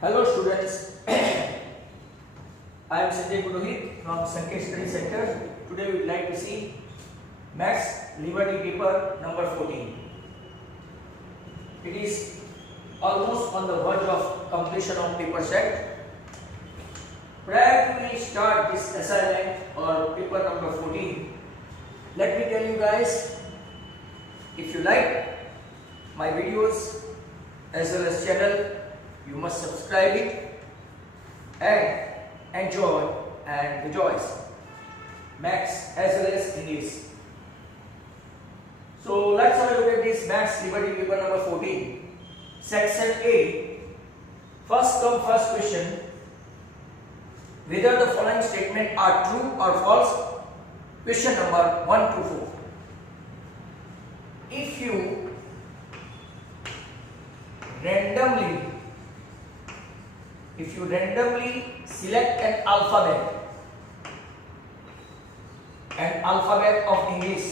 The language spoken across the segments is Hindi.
Hello students, I am Sanjay Purohit from Sanket Study Center. Today we would like to see Maths Liberty paper number 14. It is almost on the verge of completion of paper set. Prior to we start this assignment or paper number 14, let me tell you guys, if you like my videos as well as channel, you must subscribe it and enjoy and rejoice Maths as well as English. So let's have a look at this Maths Liberty paper number 14, section A. First come first question. Whether the following statement are true or false? Question number 1 to 4. If you randomly select an alphabet of English,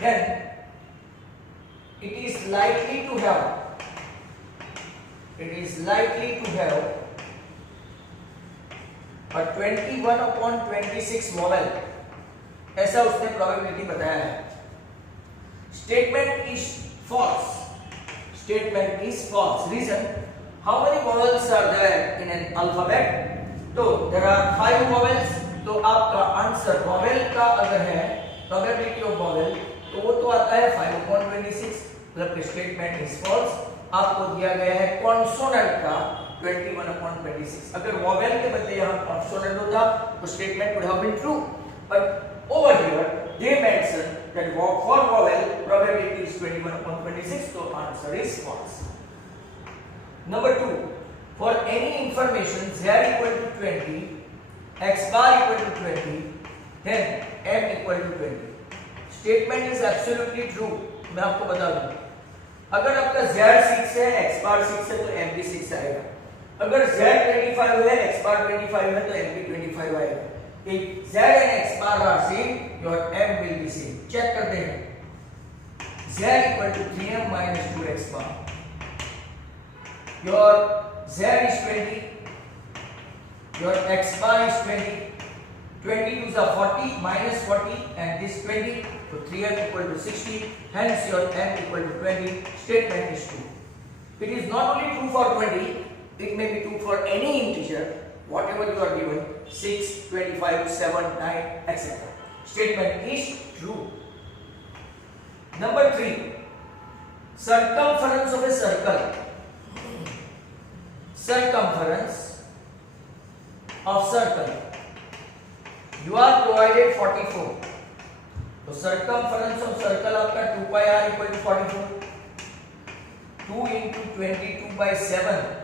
then it is likely to have a 21/26 vowel. ऐसा उसने प्रोबेबिलिटी बताया है. Statement is false. Reason: how many vowels are there in an alphabet? तो there are 5 vowels. तो आपका आंसर vowel का अगर है probability of vowel तो वो तो आता है 5/26. मतलब कि statement is false. आपको दिया गया है consonant का 21/26. अगर vowel के बदले यहाँ consonant होता तो statement would have been true. But over here they mention that for vowel probability is 21/26, so answer is false. Number 2, for any information z equal to 20, x bar equal to 20, then m equal to 20. Statement is absolutely true. मैं आपको बता दूं, अगर आपका z 6 है, x bar 6 है तो m भी 6 आएगा. अगर z 25 है, x bar 25 है तो m भी 25 आएगा. If z and x bar are same, your m will be same. Check करते हैं. z equal to 3m minus 2x bar. Your z is 20. Your x bar is 20. 20 to the 40 minus 40 and this 20. So 3m equal to 60. Hence your m equal to 20. Statement is true. It is not only true for 20. It may be true for any integer. Whatever you are given, 6, 25, 7, 9, etc. Statement is true. Number 3, circumference of a circle. Circumference of circle. You are provided 44. So circumference of circle आपका 2 pi r equal to 44. 2 into 22 by 7.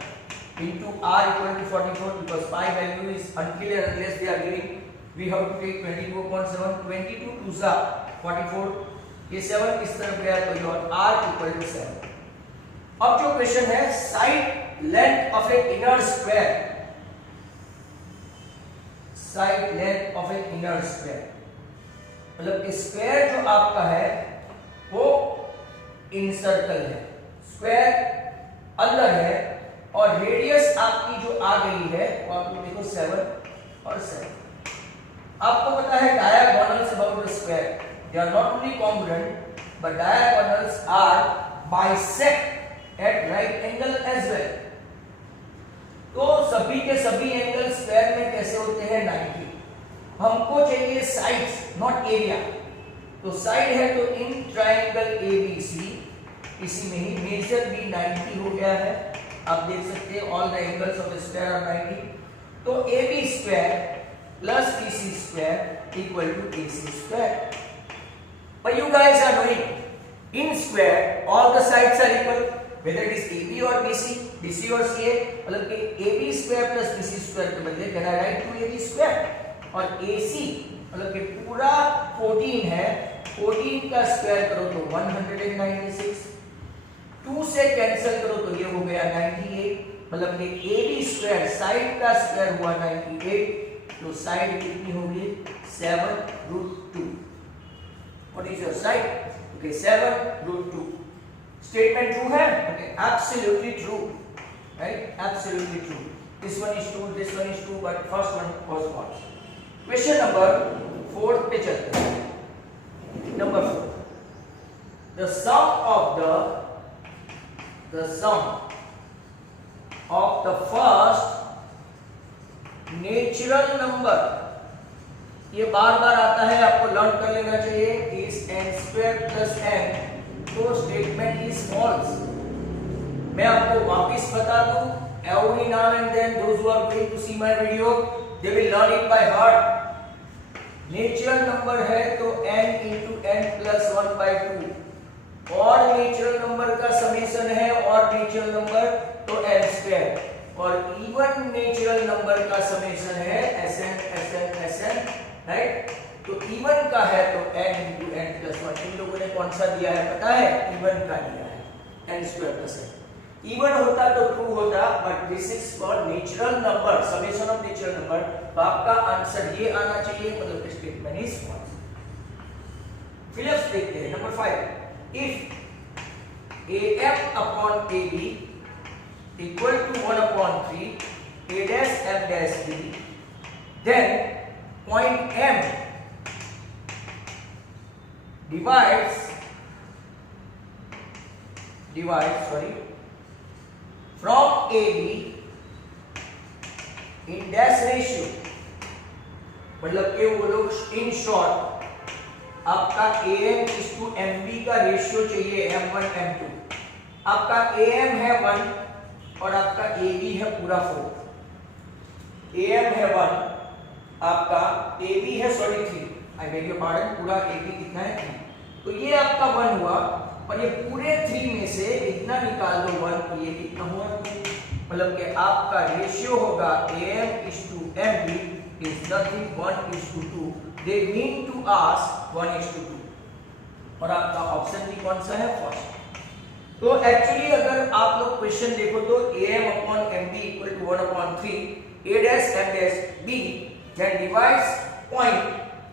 Into r equal to 44, because pi value is until and unless they are giving, we have to take 22/7. 22 to the 44. ये 7 इस तरफ गया तो your r equal to 7. अब जो क्वेश्चन है, side length of an inner square. Side length of an inner square. मतलब स्क्वायर जो आपका है वो इन सर्कल है, स्क्वायर अंदर है और रेडियस आपकी जो आ गई है वो आप लोग देखो 7 और 7. आपको पता है diagonals about the square, they are not only congruent but diagonals are bisect at right angle as well. तो सभी के सभी एंगल स्क्वायर में कैसे होते हैं? 90. हमको चाहिए साइड्स नॉट एरिया. तो साइड है तो इन ट्रायंगल एबीसी, इसी में ही मेजर भी 90 हो गया है. आप देख सकते हैं all the angles of square are 90. तो AB square plus BC square equal to AC square. But you guys are knowing in square all the sides are equal, whether it is AB or BC, BC or CA. मतलब कि AB square plus BC square के बदले can I write 2AB square, और AC मतलब कि पूरा 14 है, 14 का स्क्वायर करो तो 196. 2 से कैंसिल करो तो ये हो गया 98. मतलब कि AB स्क्वायर साइड का स्क्वायर हुआ 98. तो साइड कितनी होगी? 7√2. What is your side? You okay 7√2 statement true है okay absolutely true right absolutely true this one is true this one is true but first one was false question number 4 पे चलते हैं number 4 the sum of the first natural number ये बार बार आता है आपको लर्न कर लेना चाहिए is n² plus n तो स्टेटमेंट इज फॉल्स मैं आपको वापस बता दूं every now and then those who are going to see my video they will learn it by heart natural number है तो n into n plus 1 by 2 और नेचुरल नंबर का समेशन है और नेचुरल नंबर तो n स्क्वायर और इवन नेचुरल नंबर का समेशन है sn राइट तो इवन का है तो n into n plus 1 इन लोगों ने कौन सा दिया है पता है इवन का दिया है n square plus n even होता तो ट्रू होता but this is for natural number summation of natural number तो आपका आंसर ये आना चाहिए मतलब स्टेटमेंट इज फॉल्स फिलिप्स देखते हैं number 5 if am upon ab equal to 1 upon 3 a dash m dash b then point m divides from AB in dash ratio मतलब कि वो लोग इन शॉर्ट आपका AM is to MB का रेशियो चाहिए M1 M2 आपका AM है 1 और आपका AB है पूरा 4 AM है 1 आपका AB है 3 आई बेग योर पार्डन पूरा AB कितना है 3 तो ये आपका 1 हुआ और ये पूरे 3 में से इतना निकाल दो 1 तो ये कितना हुआ मतलब कि आपका रेशियो होगा AM is to MB is nothing 1 is to 2 they mean to ask 1 is to 2 और आपका ऑप्शन भी कौन सा है फर्स्ट तो एक्चुअली अगर आप लोग क्वेश्चन देखो तो AM upon MB equal to 1 upon 3 A dash M dash B then divides point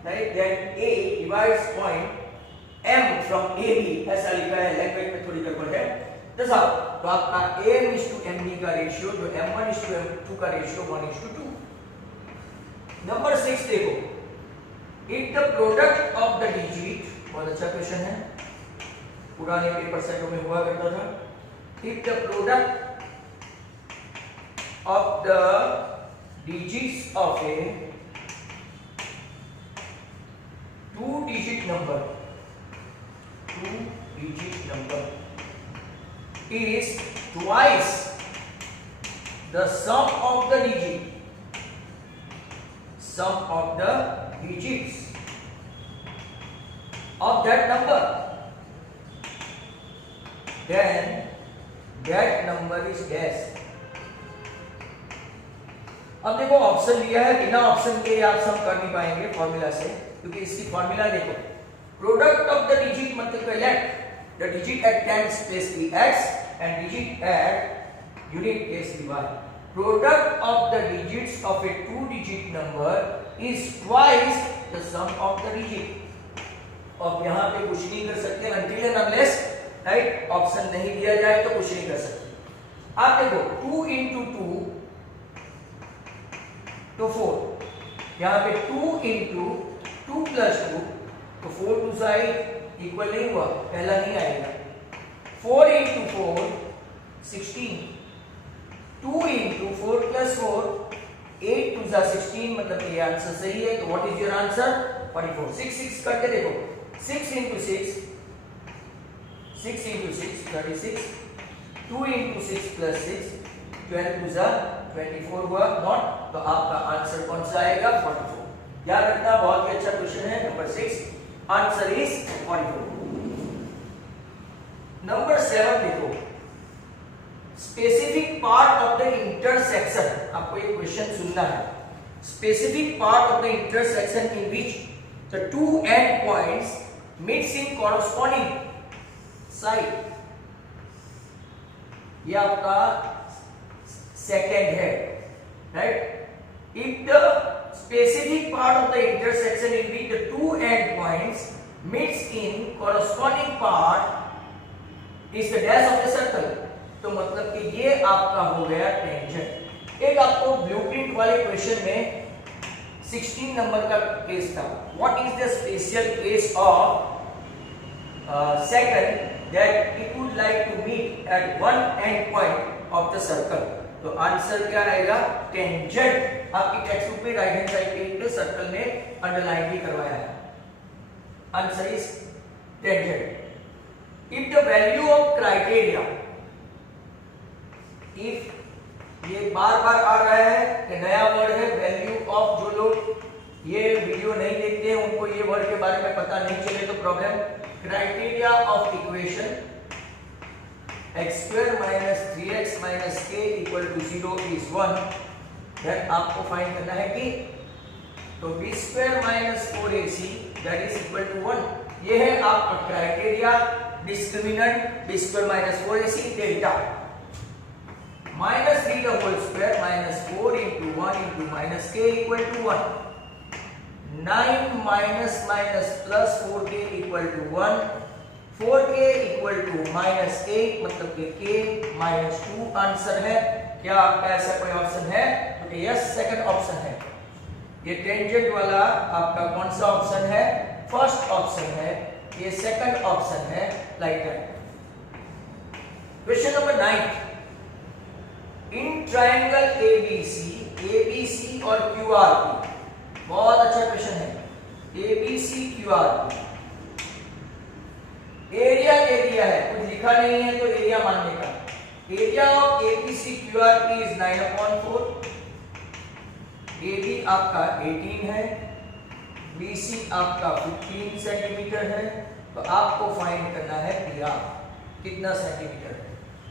right then A divides point M from AB ऐसा लिखा है लैंग्वेज में थोड़ी गड़बड़ है तो आपका AM is to MB का रेशियो जो M1 is to M2 का रेशियो 1 is to 2 नंबर 6 देखो if the product of the digit बहुत अच्छा क्वेश्चन है पुराने पेपर सेटों में हुआ करता था if the product of the digits of A 2-digit number is twice the sum of the digits of that number then that number is dash अब देखो ऑप्शन लिया है बिना ऑप्शन के आप सम कर नहीं पाएंगे फॉर्मूला से क्योंकि इसकी फॉर्मूला देखो प्रोडक्ट ऑफ द डिजिट मतलब let the digit at tens place की x and digit at unit place की y product of the digits of a 2-digit number is twice the sum of the digit अब यहाँ पे कुछ नहीं कर सकते until and unless right option नहीं दिया जाए तो कुछ नहीं कर सकते आप देखो 2 into 2 तो 4 यहाँ पे 2 into 2 plus 2 तो 4 टू साइड इक्वल नहीं हुआ पहला नहीं आएगा 4 into 4 16 2 into 4 plus 4 8 to 16 मतलब ये आंसर सही है तो व्हाट इज योर आंसर 44 6 करके देखो 6 into 6 into 6 36 2 into 6 plus 6 12 to 24 हुआ नॉट तो आपका आंसर कौन सा आएगा 44 याद रखना बहुत ही अच्छा क्वेश्चन है नंबर 6 आंसर इज 44 नंबर 7 देखो specific part of the intersection आपको ये क्वेश्चन सुनना है specific part of the intersection in which the two and points meets in corresponding side ये आपका सेकंड है right if the specific part of the intersection in which the two end points meets in corresponding part is the dash of the circle। तो मतलब कि ये आपका हो गया टेंजेंट। एक आपको ब्लूप्रिंट वाले क्वेश्चन में 16 नंबर का केस था, what is the special case of second that it would like to meet at one end point of the circle. तो आंसर क्या रहेगा, टेंजेंट। आपकी टेक्स्ट बुक में राइट हैंड साइड पे सर्कल में अंडरलाइन भी करवाया है। Answer is tangent. If the value of criteria, if ये बार बार आ रहा है कि नया वर्ड है वैल्यू ऑफ, जो लोग ये वीडियो नहीं देखते हैं उनको ये वर्ड के बारे में पता नहीं चले तो problem. Criteria of equation x² - 3x - k = 0 is 1, then आपको फाइंड करना है कि तो b² - 4ac that is equal to 1। ये है आपका criteria. Discriminant b² - 4ac delta -3 the whole square -4 into 1 into -k equal to 1। 9 minus plus 4k equal to 1। 4k equal to -8 मतलब कि k -2 आंसर है। क्या आपका ऐसा कोई ऑप्शन है? तो यस, सेकंड ऑप्शन है। ये टेंजेंट वाला आपका कौन सा ऑप्शन है? फर्स्ट ऑप्शन है। ये सेकंड ऑप्शन है, like that. Question number 9, in triangle ABC और QRP, बहुत अच्छा क्वेश्चन है। ABC QRP एरिया दे दिया है, कुछ लिखा नहीं है तो एरिया मानने का। Area of ABC QRP is 9/4। AB आपका 18 है, BC आपका 15 सेंटीमीटर है। तो आपको फाइंड करना है PR कितना सेंटीमीटर है।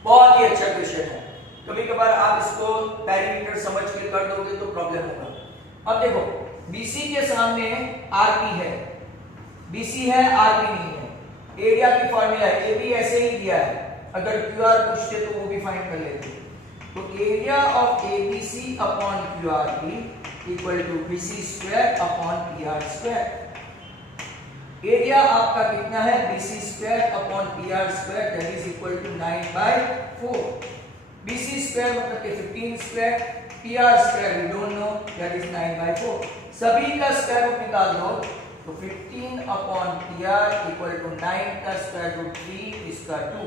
बहुत ही अच्छा क्वेश्चन है। कभी कभार आप इसको पैरामीटर समझ के कर दोगे तो प्रॉब्लम होगा। अब देखो BC के सामने RP है, BC है RP नहीं है। एरिया की फॉर्मूला है, ये भी ऐसे ही दिया है। अगर QR पूछते तो वो भी फाइंड कर लेते। तो area of ABC upon QRP equal to BC² upon PR²। Area आपका कितना है? BC² upon PR² that is equal to 9/4। BC² मतलब कि 15², PR² we don't know that is 9/4। सभी का स्क्वायर रूट निकाल दो तो 15 अपॉन PR इक्वल टू 9 का स्क्वायर रूट 3 इसका 2।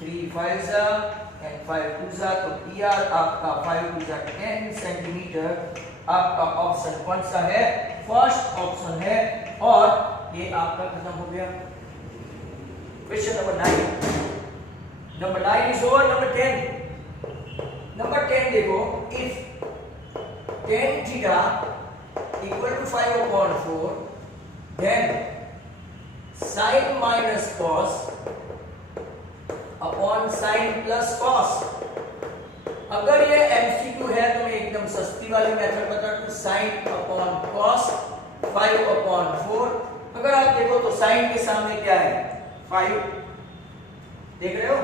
3 5 जा एंड 5 2 जा, तो PR आपका 5 2 जा 10 सेंटीमीटर। आपका ऑप्शन कौन सा है? फर्स्ट ऑप्शन है। और ये आपका खत्म हो गया। Question number 9। Number 9 is over. Number 10। Number 10 देखो, if tan theta equal to 5/4 then sin minus cos upon sin plus cos। अगर ये MCQ है तो मैं एकदम सस्ती वाली मेथड बता दूं, sin अपॉन cos 5/4। अगर आप देखो तो sin के सामने क्या है? 5 देख रहे हो,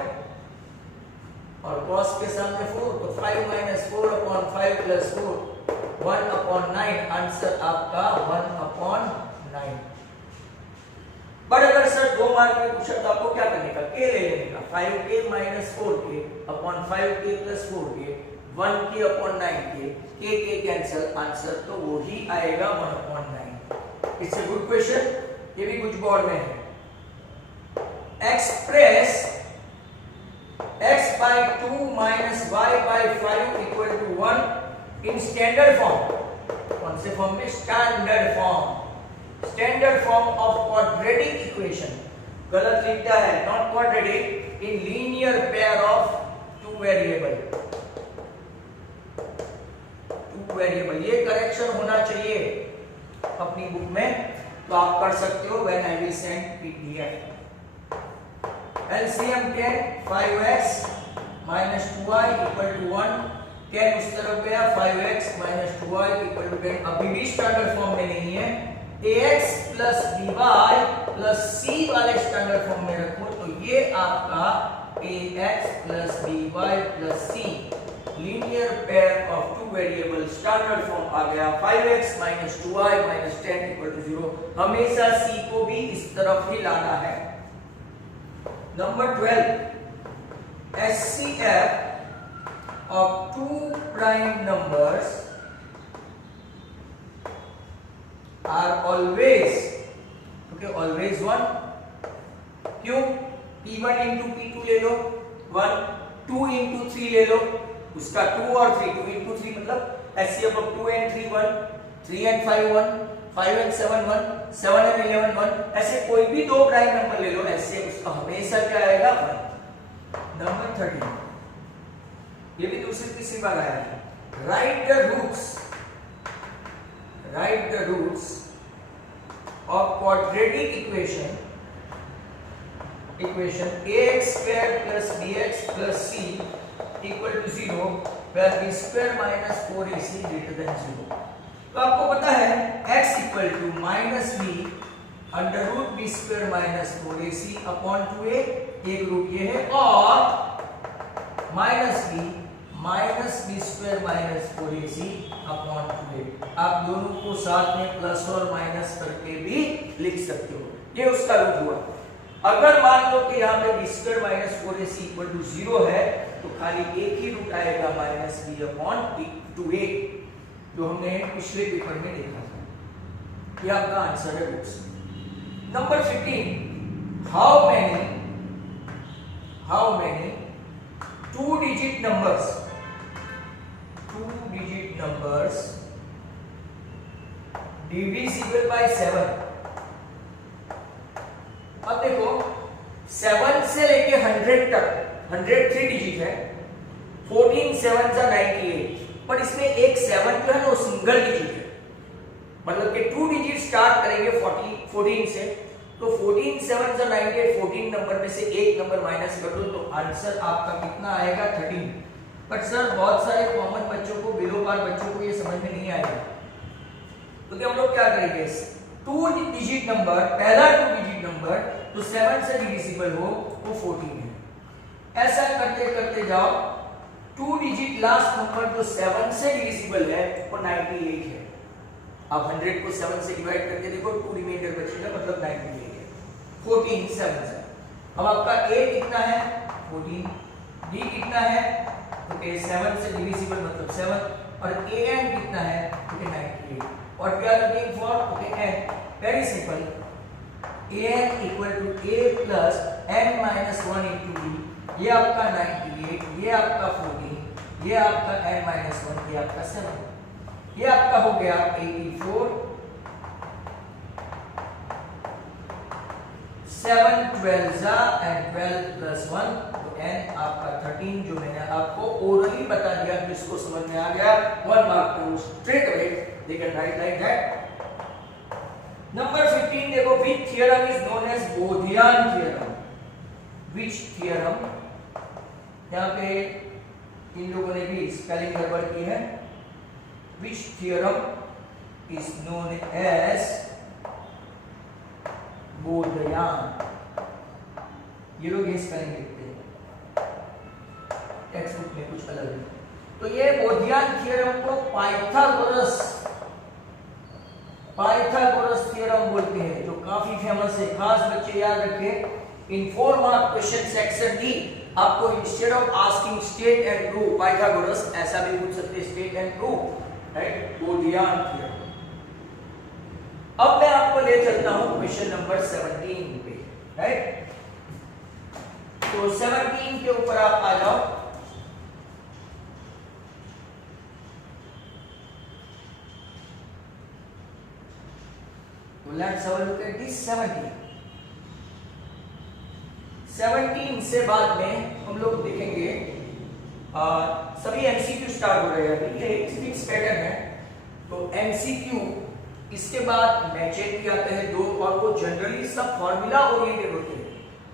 और cos के सामने 4, तो 5 - 4/5 प्लस 4 1/9। आंसर आपका 1/9। बट अगर सर 2 मार्क में पूछा तो आपको क्या करने का? k ले लेने का। 5k - 4k upon 5k + 4k 1k upon 9k, k cancel, answer तो वो ही आएगा 1/9। इट्स अ गुड क्वेश्चन, ये भी कुछ बोर्ड में है। Express x/2 - y/5 equal to 1 in standard form. कौन से फॉर्म में? Standard form. Standard form of quadratic equation. गलत लिखता है, not quadratic, in linear pair of 2 variable. 2 variable, ये करेक्शन होना चाहिए अपनी बुक में, तो आप कर सकते हो when I will send PDF। LCM 10 5x - 2y = 1। 10 उस तरफ गया, 5x - 2y = 10। अभी भी स्टैंडर्ड फॉर्म में नहीं है। ax + by + c वाले स्टैंडर्ड फॉर्म में रखो तो ये आपका ax + by + c linear pair of two variable, standard form आ गया 5x - 2y - 10 = 0। हमेशा c को भी इस तरफ ही लाना है। Number 12, HCF of two prime numbers are always, okay, always 1। क्यों? P1 into P2 ले लो 1, 2 into 3 ले लो, उसका 2 और 3, 2 into 3 मतलब HCF of 2 and 3 1, 3 and 5 1, 5 and 7 1, 7 and 11 1। ऐसे कोई भी दो प्राइम नंबर ले लो, HCF उसका हमेशा क्या आएगा 1। नंबर 13, ये भी दूसरी तीसरी बार आया है। Write the roots of quadratic equation ax² plus bx plus c equal to 0 where b² minus 4ac greater than 0। तो आपको पता है x equal to -b under root b² minus 4ac upon 2a, एक रूट ये है, और -b minus b² minus 4ac upon 2a। आप दोनों को साथ में प्लस और माइनस करके भी लिख सकते हो, ये उसका रूट हुआ। अगर मान लो कि यहाँ पे b² minus 4ac equal to 0 है तो खाली एक ही रूट आएगा -b upon 2a, जो हमने पिछले पेपर में देखा था। ये आपका आंसर है roots. Number 15, how many two digit numbers divisible by 7। अब देखो 7 से लेके 100 तक, 103 डिजिट है, 14 7 जा 98, पर इसमें एक 7 जो है ना वो सिंगल डिजिट है, मतलब कि 2 डिजिट स्टार्ट करेंगे 14 से, तो 14 7 जा 98, 14 नंबर में से एक नंबर माइनस कर दो तो आंसर आपका कितना आएगा 13। बट सर बहुत सारे कॉमन बच्चों को, बिलो पार बच्चों को ये समझ में नहीं आएगा, तो हम लोग क्या करेंगे, 2 डिजिट नंबर, पहला 2 डिजिट नंबर तो 7 से डिविजिबल हो वो 14 है। ऐसा करते करते जाओ, 2 डिजिट लास्ट नंबर जो 7 से डिविजिबल है वो 98 है। अब 100 को 7 से डिवाइड करके देखो, 2 रिमाइंडर बचेगा, मतलब 98 है, 14 7 से। अब आपका a कितना है 14, d कितना है तो a 7 से डिविजिबल मतलब 7, और an कितना है तो 98। और क्या looking for, okay n, very simple, an equal to a plus n minus 1 into d, ये आपका 98, ये आपका 14, ये आपका n माइनस 1, ये आपका 7, ये आपका हो गया 84, 7 12 जा एंड 12 प्लस 1, तो n आपका 13, जो मैंने आपको ओरली बता दिया, जिसको समझ में आ गया 1 mark to straightaway they can write like that। Number 15 देखो, which theorem is known as Bodhian theorem? Which theorem, यहाँ पे इन लोगों ने भी स्पेलिंग गड़बड़ की है। Which theorem is known as Bodhian? ये लोग ये स्पेलिंग लिखते हैं, टेक्स्ट बुक में कुछ अलग है। तो ये बोधियन थ्योरम को पाइथागोरस थ्योरम बोलते हैं, जो काफी फेमस है। खास बच्चे याद रखें, इन 4 मार्क क्वेश्चन सेक्शन डी आपको instead of asking state and prove Pythagoras, ऐसा भी पूछ सकते हैं state and prove, right, Baudhayan theorem. अब मैं आपको ले चलता हूं क्वेश्चन नंबर 17 पे, राइट। तो 17 के ऊपर आप आ जाओ। Let's have a look at this 17 से बाद में हम लोग देखेंगे सभी एमसीक्यू स्टार्ट हो रहे हैं। अभी ये एक फिक्स पैटर्न है, तो एमसीक्यू, इसके बाद मैचेस भी आते हैं 2, और वो जनरली सब फॉर्मूला ओरिएंटेड होते हैं।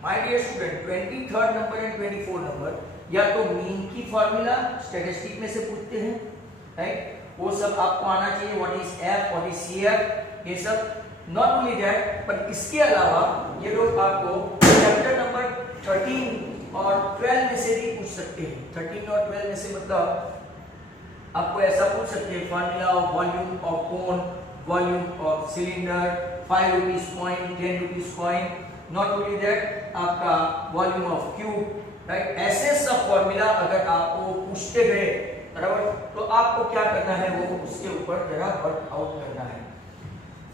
My dear student, 23rd number and 24 number या तो मीन की फॉर्मूला स्टैटिस्टिक में से पूछते हैं, राइट, वो सब आपको आना चाहिए। What is F, what is CF, ये सब। नॉट ओनली दैट, पर इसके अलावा ये लोग आपको चैप्टर नंबर 13 और 12 में से भी पूछ सकते हैं। 13 और 12 में से मतलब आपको ऐसा पूछ सकते हैं, formula of volume of cone, volume of cylinder, 5 rupees coin, 10 rupees coin, not only that आपका वॉल्यूम ऑफ क्यूब, राइट। ऐसे सब फॉर्मूला अगर आपको पूछते गए, बराबर, तो आपको क्या करना है, वो उसके ऊपर जरा वर्क आउट करना है।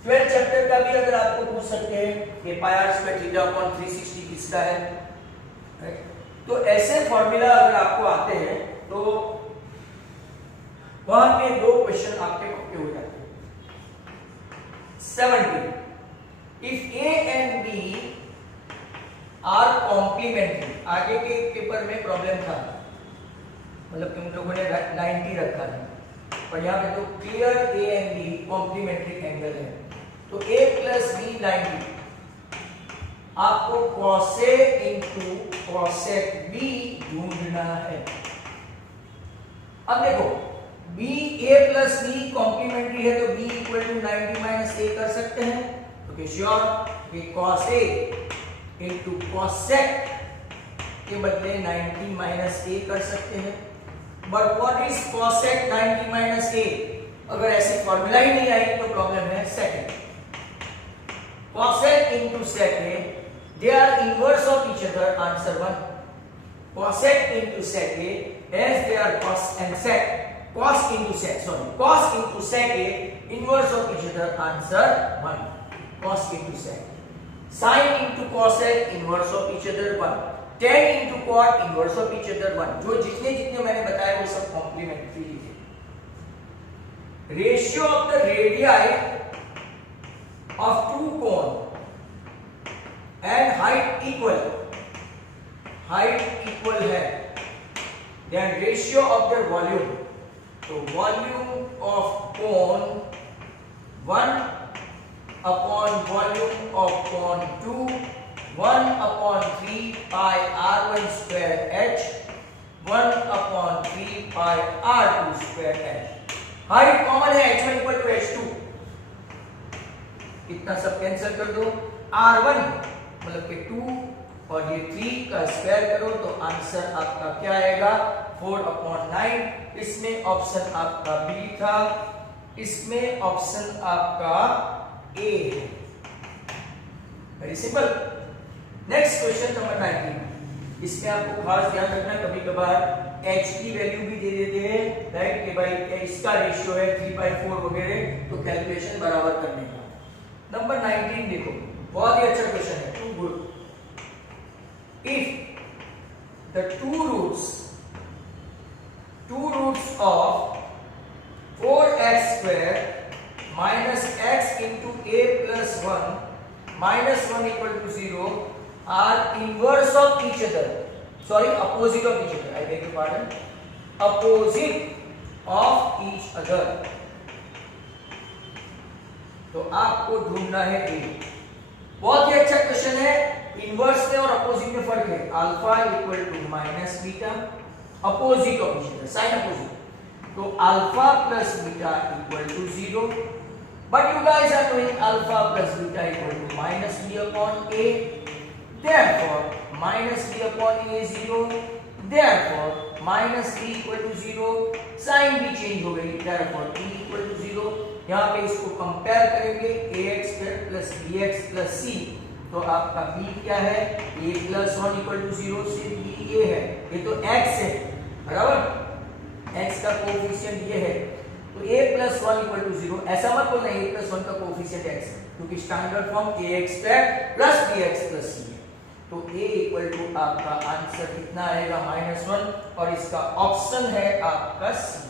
12 चैप्टर का भी अगर आपको पूछ सकते हैं कि पाई आर स्क्वायर थीटा अपॉन 360 किसका है, राइट। तो ऐसे फॉर्मूला अगर आपको आते हैं तो वहां पे 2 क्वेश्चन आपके पक्के हो जाते हैं। 17 if a and b are complementary, आगे के पेपर में प्रॉब्लम था, मतलब कि उन लोगों ने 90 रखा है, पर यहाँ पे तो clear a and b complementary angle है, तो a प्लस बी 90, आपको cos A into cosec B ढूंढना है। अब देखो b a plus b complementary है तो b equal to 90 minus a कर सकते हैं, तो श्योर कि cos A इंटू cosec के बदले 90 माइनस a कर सकते हैं। But what is cosec 90 minus a, अगर ऐसे फॉर्मूला ही नहीं आई तो प्रॉब्लम है। Second, cosec into sec A, they are inverse of each other, answer 1. Cosec into sec A, as they are cos and sec, cos into sec A, inverse of each other, answer 1. Cos into sec. Sin into cosec, inverse of each other, 1. Tan into cot, inverse of each other, 1. जो जितने जितने मैंने बताया वो सब कॉम्प्लीमेंट्री लिखे। Ratio of the radii of two cone and height equal है, then ratio of their volume, तो volume of cone 1 upon volume of cone 2, 1 upon 3 pi r1 square h, 1 upon 3 pi r2 square h। height common है, h1 equal to h2, इतना सब कैंसिल कर दो, r1 मतलब कि 2 और ये 3 का स्क्वायर करो तो आंसर आपका क्या आएगा, 4/9। इसमें ऑप्शन आपका बी था, इसमें ऑप्शन आपका ए है। Very simple. Next question number 19, इसमें आपको खास ध्यान रखना, कभी कभार h की वैल्यू भी दे देते हैं, राइट, कि भाई इसका रेशियो है 3/4 वगैरह, तो कैलकुलेशन बराबर करने का। नंबर 19 देखो, बहुत ही अच्छा क्वेश्चन है, too good. If the two roots of 4x square minus x into a plus 1 minus 1 equal to 0 are inverse of each other, sorry, opposite of each other, I beg your pardon, opposite of each other, तो आपको ढूंढना है ए। बहुत ही अच्छा क्वेश्चन है। इनवर्स में और अपोजिट में फर्क है, alpha equal to minus beta, opposite of each other, sign opposite, तो alpha plus beta equal to 0, but you guys are knowing alpha plus beta equal to minus B upon A, therefore minus B upon A 0, therefore minus B equal to 0, sign भी चेंज हो गई, देयरफॉर बी इक्वल टू 0। यहाँ पे इसको कंपेयर करेंगे, ax square plus bx plus c, तो आपका b क्या है, a plus 1 equal to 0 से b a है, ये तो x है, बराबर, x का कोएफिशिएंट ये है, तो a plus 1 equal to 0, ऐसा मत बोलना a plus 1 का कोएफिशिएंट x है, क्योंकि standard form ax square plus bx plus c है, तो a इक्वल टू आपका आंसर कितना आएगा, -1, और इसका ऑप्शन है आपका c।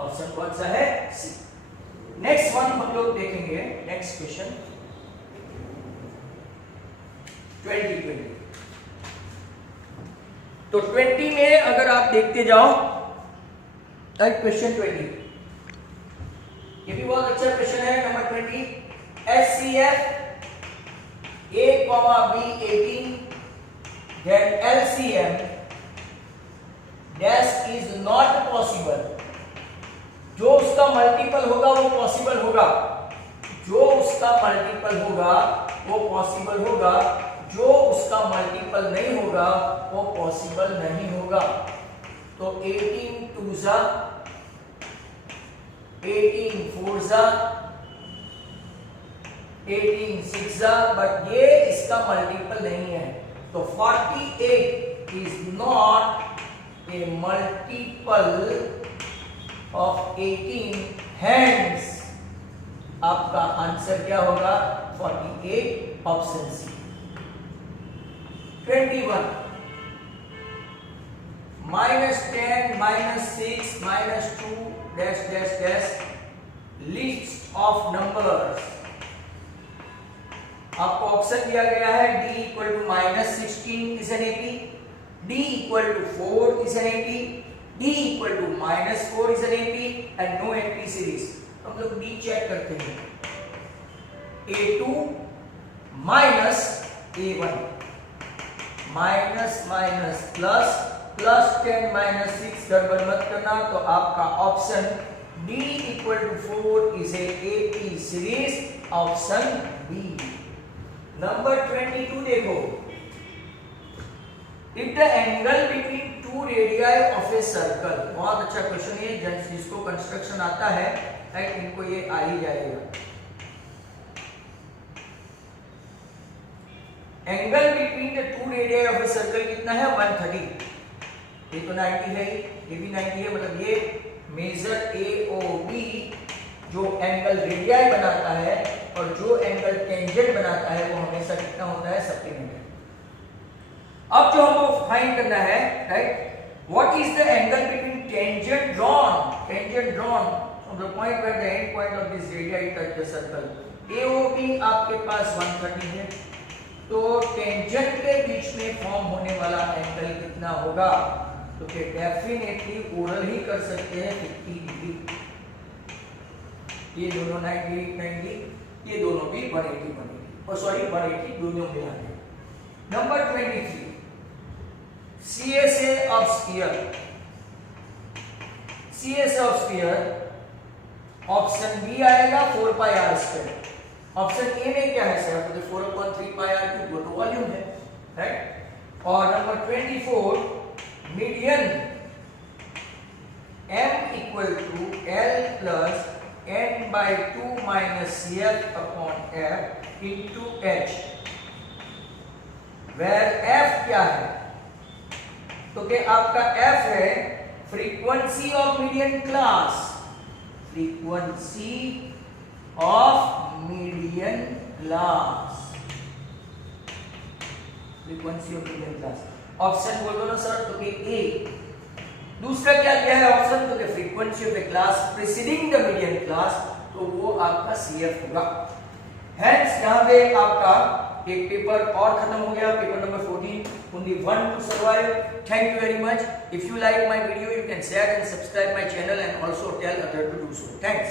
ऑप्शन कौन सा है, सी। नेक्स्ट वन हम लोग देखेंगे, नेक्स्ट क्वेश्चन 20। तो 20 में अगर आप देखते जाओ, क्वेश्चन 20 ये भी बहुत अच्छा क्वेश्चन है। Number 20, HCF A, B 18, then LCM dash is not possible, जो उसका मल्टीपल होगा वो पॉसिबल होगा, जो उसका मल्टीपल होगा वो पॉसिबल होगा, जो उसका मल्टीपल नहीं होगा वो पॉसिबल नहीं होगा। तो 18 2 जा 18 4 जा 18 6 जा, बट ये इसका मल्टीपल नहीं है। तो 48 is not a multiple of 18, hence आपका आंसर क्या होगा? 48, option C. 21 -10 -6 -2 dash dash dash list of numbers. आपको ऑप्शन दिया गया है d equal to -16 is an 80, d equal to 4 is an 80, d equal to -4 is an 80 and no entry series. तो हम लोग d चेक करते हैं। a2 minus a1 minus minus plus plus 10 minus 6 गड़बड़ मत करना। तो आपका option d equal to 4 is a AP series, option B. Number 22 देखो, if the angle between two radius of a circle. बहुत अच्छा क्वेश्चन है, जिसको कंस्ट्रक्शन आता है राइट, इनको ये आ ही जाएगा। Angle between the two radius of a circle कितना है? 130। ये तो 90 है, ये भी 90 है, मतलब ये मेजर AOB जो एंगल रेडियस बनाता है और जो एंगल टेंजेंट बनाता है वो हमेशा कितना होता है? सप्लीमेंट्री। अब जो हमको फाइंड करना है right, what is the angle between tangent drawn from the point where the end point of this radius touch the circle. AOB आपके पास 130 है, तो टेंजेंट के बीच में फॉर्म होने वाला एंगल कितना होगा? तो फिर डेफिनेटली ओरल ही कर सकते हैं 50 डिग्री। ये दोनों 90, ये दोनों भी 180 और सॉरी 180 दोनों मिला है। Number 23, CSA of sphere. CSA of sphere option B आएगा 4 pi r square. Option A में क्या है सर? तो 4/3 पाई आर क्यूब, वो तो वॉल्यूम है राइट। और number 24, median m equal to l plus n/2 minus CF upon f into h, where f क्या है? तो क्या आपका f है frequency of median class, frequency of median class, frequency of median class. Option बोल दो ना सर, तो ए। दूसरा क्या दिया है ऑप्शन? तो frequency of the class preceding the median class, तो वो आपका CF होगा। हेंस यहां पे आपका एक पेपर और खत्म हो गया, paper number 14, only one to survive. Thank you very much. If you like my video, you can share and subscribe my channel and also tell others to do so. Thanks.